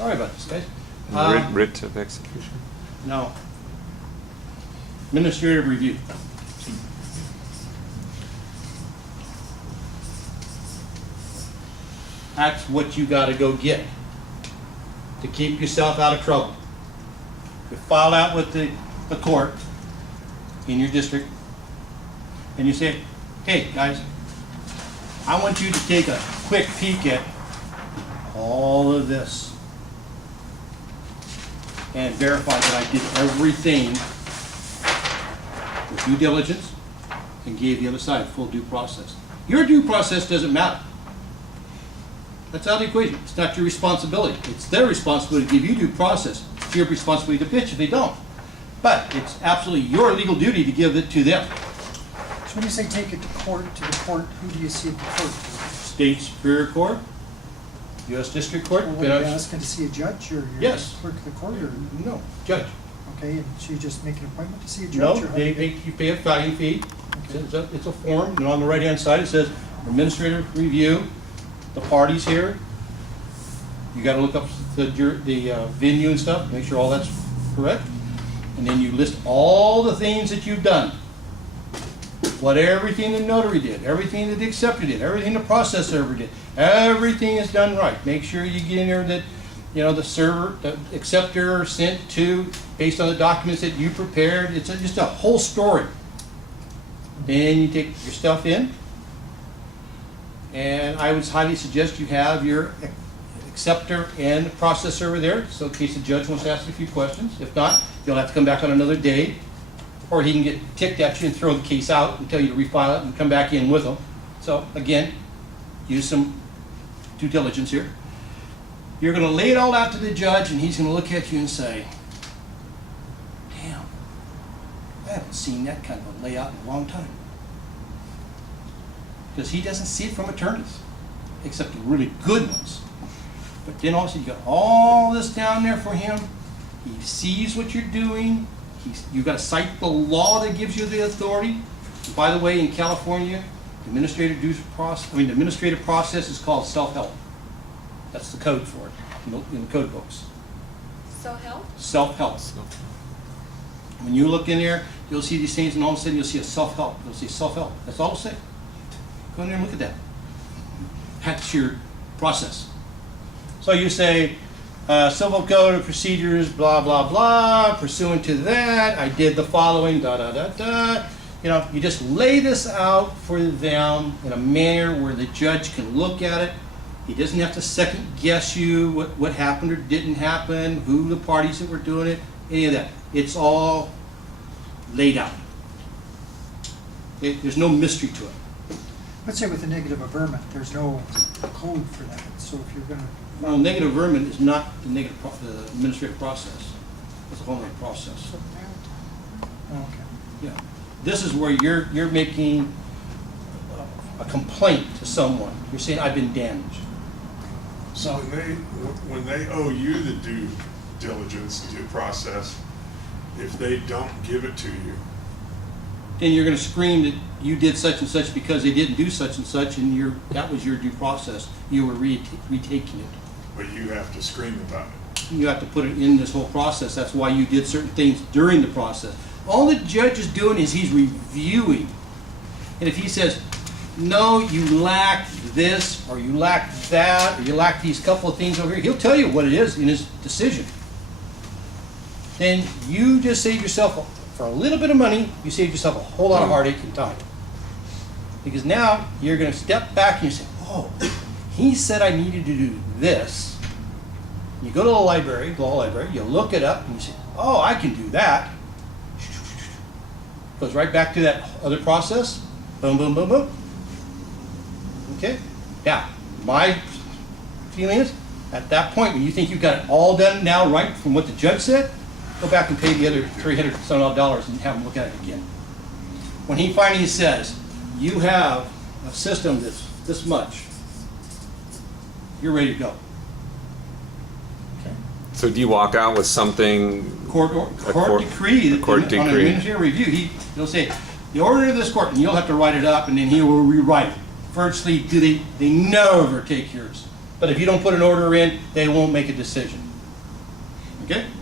Sorry about this, guys. Writ of execution. No. Administrative review. That's what you got to go get to keep yourself out of trouble. You file out with the court in your district, and you say, hey, guys, I want you to take a quick peek at all of this and verify that I did everything with due diligence and gave the other side full due process. Your due process doesn't matter. That's out of the equation. It's not your responsibility. It's their responsibility to give you due process. It's your responsibility to bitch if they don't. But it's absolutely your legal duty to give it to them. So when you say take it to the court, who do you see at the court? State Superior Court, U.S. District Court. Or what, are you asking to see a judge, or you're Yes. clerk of the court, or? No, judge. Okay, and so you just make an appointment to see a judge? No, or how do you get- you pay a filing fee. Okay. It's a form, and on the right-hand side it says administrative review. The parties here. You got to look up the venue and stuff, make sure all that's correct, and then you list all the things that you've done. Everything the notary did, everything that the acceptor did, everything the process server did, everything is done right. Make sure you get in there that, you know, the server, the acceptor sent to, based on the documents that you prepared. It's just a whole story. Then you take your stuff in, and I would highly suggest you have your acceptor and process server there, so in case the judge wants to ask you a few questions. If not, you'll have to come back on another day, or he can get ticked at you and throw the case out and tell you to refile it and come back in with them. So again, use some due diligence here. You're going to lay it all out to the judge, and he's going to look at you and say, damn, I haven't seen that kind of a layout in a long time. Because he doesn't see it from attorneys, except the really good ones. But then also you got all this down there for him. He sees what you're doing. You've got to cite the law that gives you the authority. And by the way, in California, the administrative process is called self-help. That's the code for it in the code books. Self-help? Self-help. When you look in there, you'll see these things, and all of a sudden you'll see a self-help. You'll see self-help. That's all it'll say. Go in there and look at that. That's your process. So you say, civil code of procedures, blah, blah, blah, pursuant to that, I did the following, da, da, da, da. You know, you just lay this out for them in a manner where the judge can look at it. He doesn't have to second guess you what happened or didn't happen, who the parties that were doing it, any of that. It's all laid out. There's no mystery to it. Let's say with a negative averment, there's no code for that. So if you're going to... Well, negative averment is not the administrative process. It's a whole other process. Oh, okay. Yeah. This is where you're making a complaint to someone. You're saying, I've been damaged. So when they owe you the due diligence, due process, if they don't give it to you, Then you're going to scream that you did such and such because they didn't do such and such, and that was your due process. You were retaking it. but you have to scream about it. You have to put it in this whole process. That's why you did certain things during the process. All the judge is doing is he's reviewing. And if he says, no, you lack this, or you lack that, or you lack these couple of things over here, he'll tell you what it is in his decision. Then you just save yourself, for a little bit of money, you save yourself a whole lot of heartache and time. Because now you're going to step back and you say, oh, he said I needed to do this. You go to the library, law library, you look it up and you say, oh, I can do that. Goes right back to that other process. Boom, boom, boom, boom. Okay? Now, my feeling is, at that point, when you think you've got it all done now right from what the judge said, go back and pay the other $300 and have him look at it again. When he finally says, you have a system that's this much, you're ready to go. Okay. So do you walk out with something? Court decree, court on an decree. administrative review, he'll say, the order of this court, and you'll have to write it up, and then he will rewrite it. Virtually, they never take yours. But if you don't put an order in, they won't make a decision. Okay?